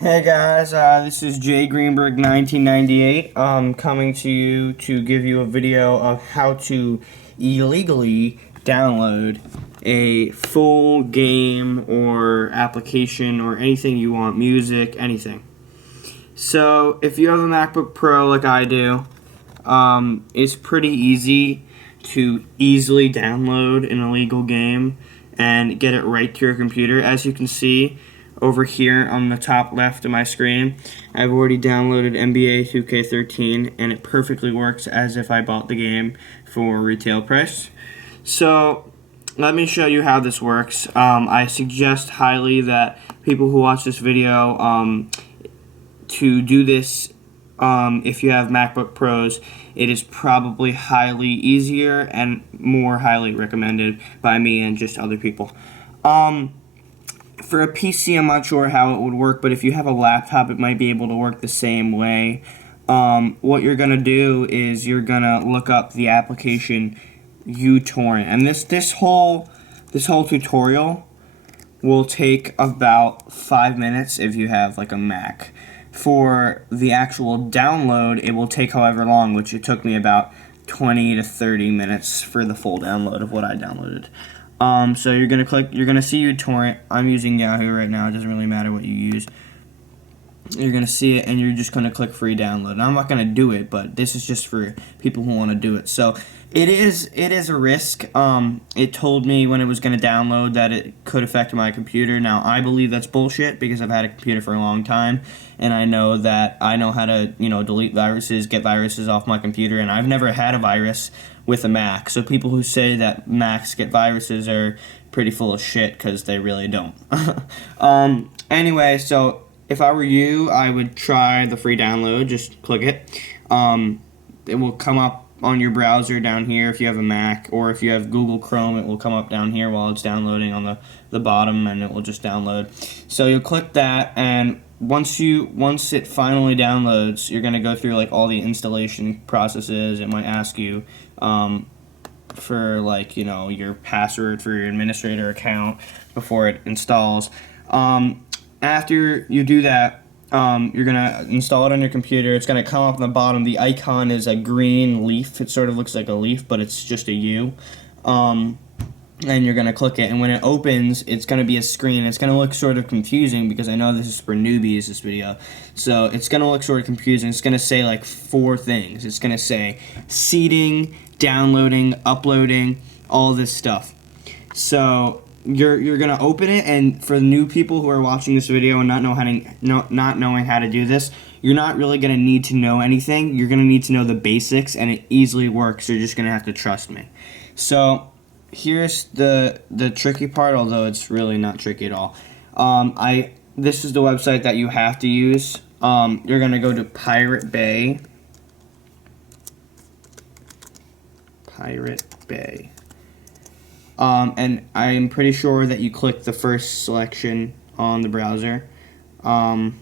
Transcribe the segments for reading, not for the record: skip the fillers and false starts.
Hey guys, this is Jay Greenberg 1998 coming to you to give you a video of how to illegally download a full game or application or anything you want, music, anything. So if you have a MacBook Pro like I do, it's pretty easy to easily download an illegal game and get it right to your computer. As you can see over here on the top left of my screen, I've already downloaded NBA 2K13 and it perfectly works as if I bought the game for retail price. So let me show you how this works. I suggest highly that people who watch this video to do this. If you have MacBook Pros, it is probably highly easier and more highly recommended by me and just other people. For a PC, I'm not sure how it would work, but if you have a laptop, it might be able to work the same way. What you're going to do is you're going to look up the application uTorrent, and this whole tutorial will take about 5 minutes if you have like a Mac. For the actual download, it will take however long, which it took me about 20 to 30 minutes for the full download of what I downloaded. So you're gonna see uTorrent. I'm using Yahoo right now. It doesn't really matter what you use. You're gonna see it, and you're just gonna click free download. And I'm not gonna do it, but this is just for people who want to do it. So it is a risk. It told me when it was gonna download that it could affect my computer. Now I believe that's bullshit because I've had a computer for a long time, and I know how to delete viruses, get viruses off my computer, and I've never had a virus with a Mac. So people who say that Macs get viruses are pretty full of shit because they really don't. Anyway, so if I were you, I would try the free download. Just click it. It will come up on your browser down here if you have a Mac, or if you have Google Chrome, it will come up down here while it's downloading on the bottom, and it will just download. So you'll click that, and once it finally downloads, you're going to go through like all the installation processes. It might ask you for your password for your administrator account before it installs. After you do that, you're going to install it on your computer. It's going to come up on the bottom. The icon is a green leaf. It sort of looks like a leaf, but it's just a U. And you're going to click it. And when it opens, it's going to be a screen. It's going to look sort of confusing because I know this is for newbies, this video. So it's going to look sort of confusing. It's going to say like 4 things. It's going to say seeding, downloading, uploading, all this stuff. So you're gonna open it, and for new people who are watching this video and not knowing how to do this, you're not really gonna need to know anything. You're gonna need to know the basics, and it easily works. You're just gonna have to trust me. So here's the tricky part, although it's really not tricky at all. This is the website that you have to use. You're gonna go to Pirate Bay. And I'm pretty sure that you click the first selection on the browser, and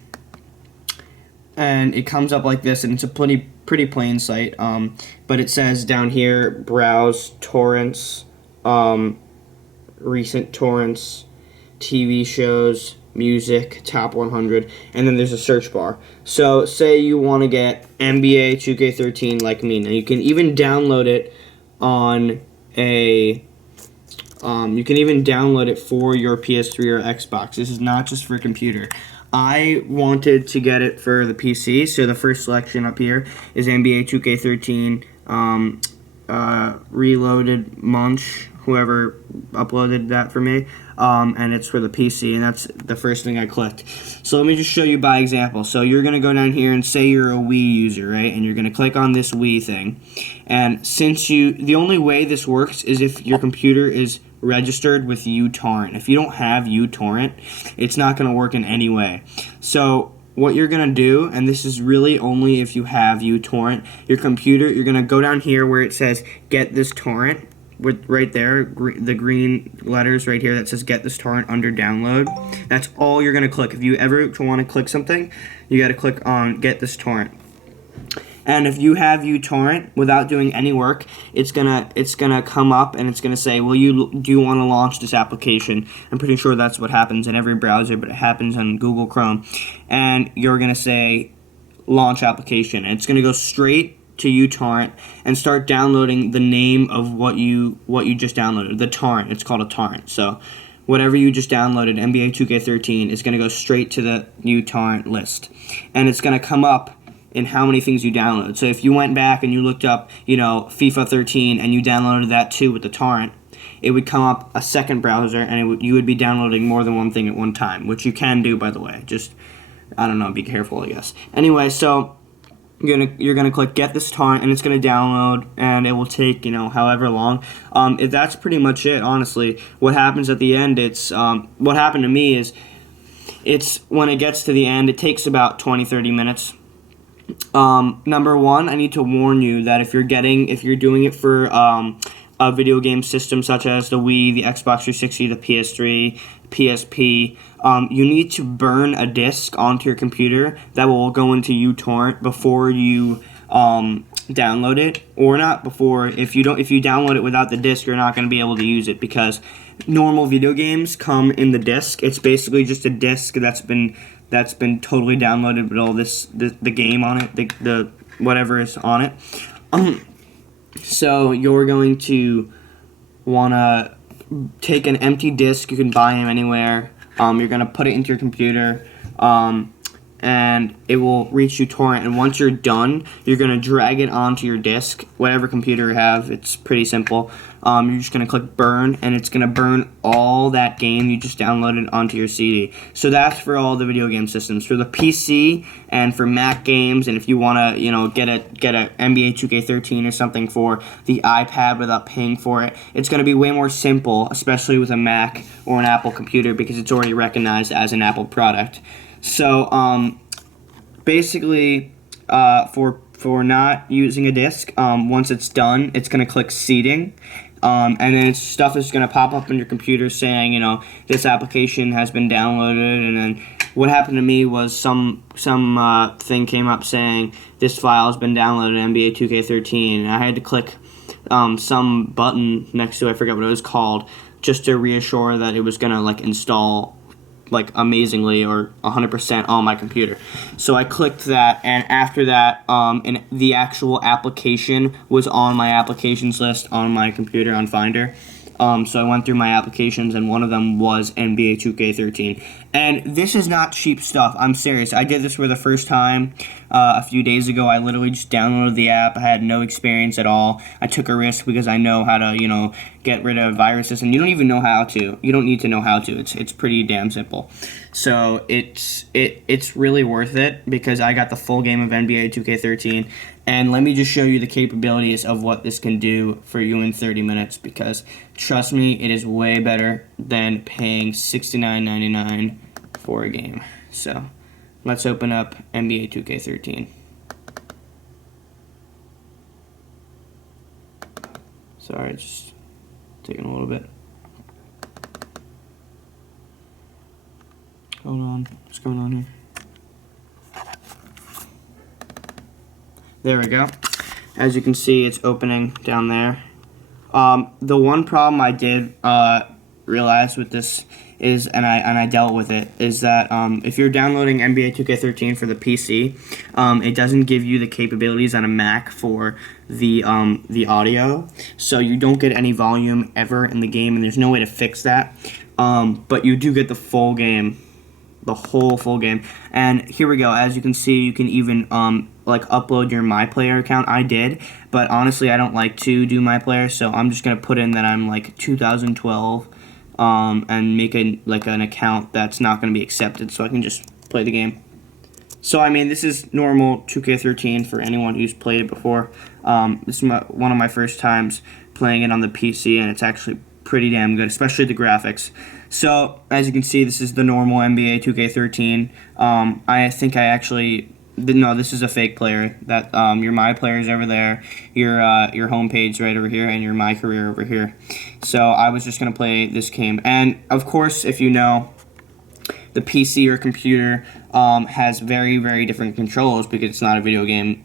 it comes up like this, and it's a pretty plain site, but it says down here, browse torrents, recent torrents, TV shows, music, top 100, and then there's a search bar. So say you want to get NBA 2K13 like me. Now you can even download it on you can even download it for your PS3 or Xbox. This is not just for computer. I wanted to get it for the PC, so the first selection up here is NBA 2K13, Reloaded Munch, whoever uploaded that for me, and it's for the PC, and that's the first thing I clicked. So let me just show you by example. So you're going to go down here and say you're a Wii user, right? And you're going to click on this Wii thing. And the only way this works is if your computer is registered with uTorrent. If you don't have uTorrent, it's not going to work in any way. So what you're going to do, and this is really only if you have uTorrent, your computer, you're going to go down here where it says get this torrent, with right there, the green letters right here that says get this torrent under download. That's all you're going to click. If you ever want to click something, you got to click on get this torrent. And if you have uTorrent without doing any work, it's gonna come up and it's gonna say, do you want to launch this application? I'm pretty sure that's what happens in every browser, but it happens on Google Chrome. And you're gonna say launch application, and it's gonna go straight to uTorrent and start downloading the name of what you just downloaded, the torrent. It's called a torrent. So whatever you just downloaded, NBA 2K13, is going to go straight to the uTorrent list. And it's going to come up in how many things you downloaded. So if you went back and you looked up, FIFA 13 and you downloaded that too with the torrent, it would come up a second browser and you would be downloading more than one thing at one time, which you can do, by the way. Just, I don't know, be careful, I guess. Anyway, so you're gonna click get this torrent, and it's gonna download, and it will take however long. That's pretty much it, honestly. What happens at the end? What happened to me is it's when it gets to the end, it takes about 20-30 minutes. Number one, I need to warn you that if you're doing it for a video game system such as the Wii, the Xbox 360, the PS3, PSP, you need to burn a disk onto your computer that will go into uTorrent before you download it, or not before. If you download it without the disk, you're not going to be able to use it because normal video games come in the disk. It's basically just a disk that's been totally downloaded with all the game on it, the whatever is on it. So you're going to want to take an empty disk. You can buy them anywhere. You're going to put it into your computer, and it will reach uTorrent. And once you're done, you're going to drag it onto your disk, whatever computer you have. It's pretty simple. You're just going to click burn, and it's going to burn all that game you just downloaded onto your CD. So that's for all the video game systems. For the PC and for Mac games, and if you want to, get a NBA 2K13 or something for the iPad without paying for it, it's going to be way more simple, especially with a Mac or an Apple computer, because it's already recognized as an Apple product. So basically, for not using a disk, once it's done, it's going to click seeding. And then stuff is going to pop up on your computer saying, this application has been downloaded. And then what happened to me was some thing came up saying this file has been downloaded, NBA 2K13. And I had to click some button next to it, I forget what it was called, just to reassure that it was going to install amazingly or 100% on my computer. So I clicked that, and after that, and the actual application was on my applications list on my computer on Finder. So I went through my applications, and one of them was NBA 2K13. And this is not cheap stuff. I'm serious. I did this for the first time a few days ago. I literally just downloaded the app. I had no experience at all. I took a risk because I know how to, get rid of viruses. And you don't even know how to. You don't need to know how to. It's pretty damn simple. So it's really worth it because I got the full game of NBA 2K13. And let me just show you the capabilities of what this can do for you in 30 minutes because, trust me, it is way better than paying $69.99 for a game. So, let's open up NBA 2K13. Sorry, just taking a little bit. Hold on, what's going on here? There we go. As you can see, it's opening down there. The one problem I did realize with this is, and I dealt with it, is that if you're downloading NBA 2K13 for the PC, it doesn't give you the capabilities on a Mac for the audio, so you don't get any volume ever in the game, and there's no way to fix that. But you do get the full game. The whole full game. And here we go. As you can see, you can even upload your My Player account. I did, but honestly I don't like to do My Player, so I'm just gonna put in that I'm 2012 and make an account that's not gonna be accepted so I can just play the game. So I mean, this is normal 2K13 for anyone who's played it before. This is one of my first times playing it on the PC, and it's actually pretty damn good, especially the graphics. So, as you can see, this is the normal NBA 2K13. I think I actually... No, this is a fake player. That your My Player is over there, your home page right over here, and your My Career over here. So, I was just going to play this game. And, of course, if you know, the PC or computer has very, very different controls because it's not a video game.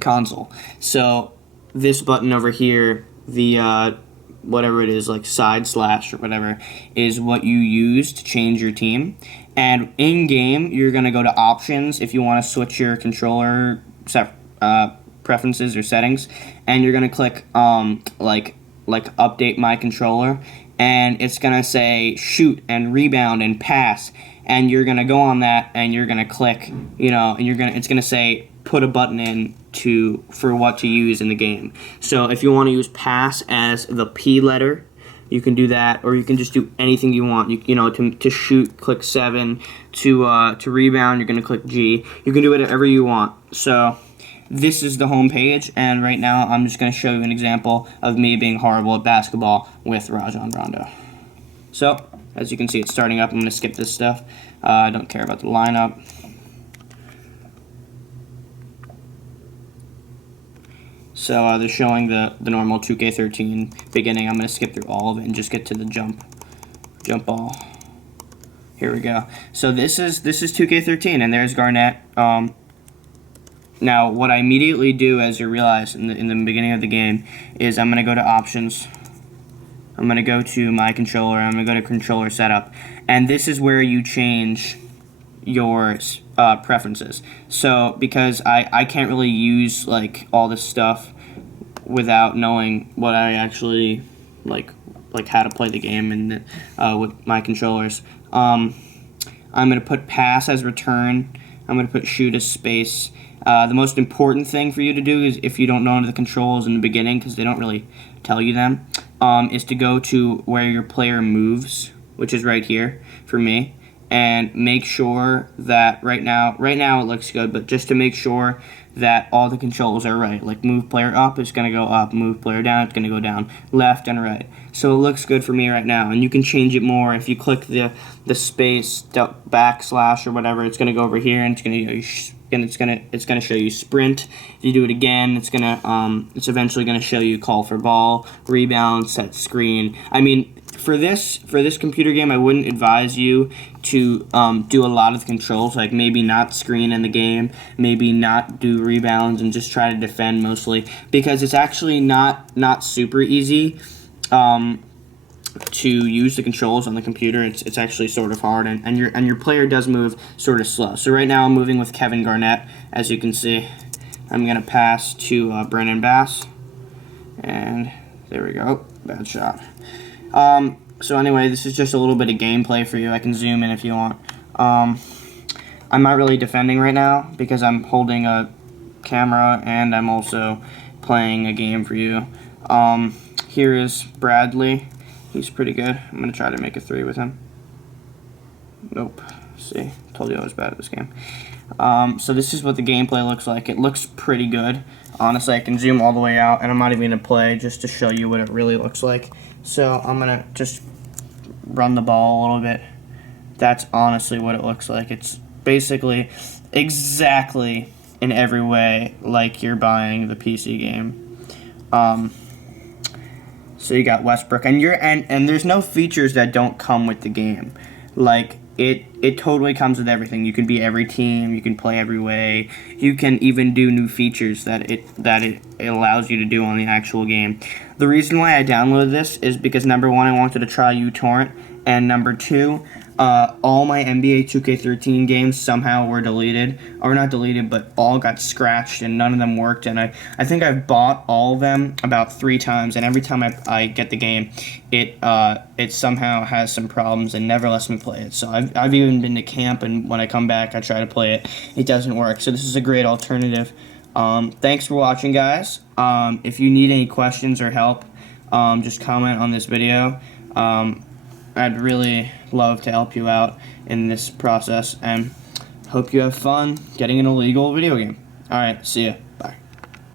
console. So this button over here, the whatever it is, like side slash or whatever, is what you use to change your team. And in game, you're gonna go to options if you want to switch your controller preferences or settings, and you're gonna click like update my controller, and it's gonna say shoot and rebound and pass, and you're gonna go on that and you're gonna click, and it's gonna say put a button in for what to use in the game. So if you want to use pass as the P letter, you can do that, or you can just do anything you want. To shoot, click 7. To rebound, you're gonna click G. You can do whatever you want. So this is the home page, and right now I'm just gonna show you an example of me being horrible at basketball with Rajon Rondo. So as you can see, it's starting up. I'm gonna skip this stuff. I don't care about the lineup. So they're showing the normal 2K13 beginning. I'm going to skip through all of it and just get to the jump ball. Here we go. So this is 2K13, and there's Garnett. Now, what I immediately do, as you realize in the beginning of the game, is I'm going to go to options. I'm going to go to my controller. I'm going to go to controller setup, and this is where you change your preferences. So because I can't really use like all this stuff without knowing what I actually like how to play the game and with my controllers. I'm gonna put pass as return. I'm gonna put shoot as space. The most important thing for you to do is, if you don't know the controls in the beginning, because they don't really tell you them, is to go to where your player moves, which is right here for me. And make sure that right now it looks good, but just to make sure that all the controls are right. Like move player up, it's going to go up. Move player down, it's going to go down. Left and right. So it looks good for me right now, and you can change it more. If you click the space backslash or whatever, it's going to go over here, and it's going to show you sprint. If you do it again, it's eventually going to show you call for ball, rebound, set screen. I mean, for this computer game, I wouldn't advise you to do a lot of the controls, like maybe not screen in the game, maybe not do rebounds, and just try to defend mostly, because it's actually not super easy to use the controls on the computer. It's actually sort of hard, and your player does move sort of slow. So right now I'm moving with Kevin Garnett, as you can see. I'm gonna pass to Brennan Bass, and there we go. Bad shot. So anyway, this is just a little bit of gameplay for you. I can zoom in if you want. I'm not really defending right now because I'm holding a camera and I'm also playing a game for you. Here is Bradley. He's pretty good. I'm going to try to make a 3 with him. Nope. See, told you I was bad at this game. So this is what the gameplay looks like. It looks pretty good. Honestly, I can zoom all the way out, and I'm not even going to play just to show you what it really looks like. So I'm going to just run the ball a little bit. That's honestly what it looks like. It's basically exactly in every way like you're buying the PC game. So you got Westbrook, and there's no features that don't come with the game. Like, it totally comes with everything. You can be every team, you can play every way, you can even do new features that it allows you to do on the actual game. The reason why I downloaded this is because, number one, I wanted to try uTorrent, and number two, all my NBA 2K13 games somehow were deleted, or not deleted, but all got scratched, and none of them worked, and I think I've bought all of them about 3 times, and every time I get the game, it somehow has some problems and never lets me play it. So I've even been to camp, and when I come back, I try to play it. It doesn't work, so this is a great alternative. Thanks for watching, guys. If you need any questions or help, just comment on this video. I'd really love to help you out in this process, and hope you have fun getting an illegal video game. Alright, see ya.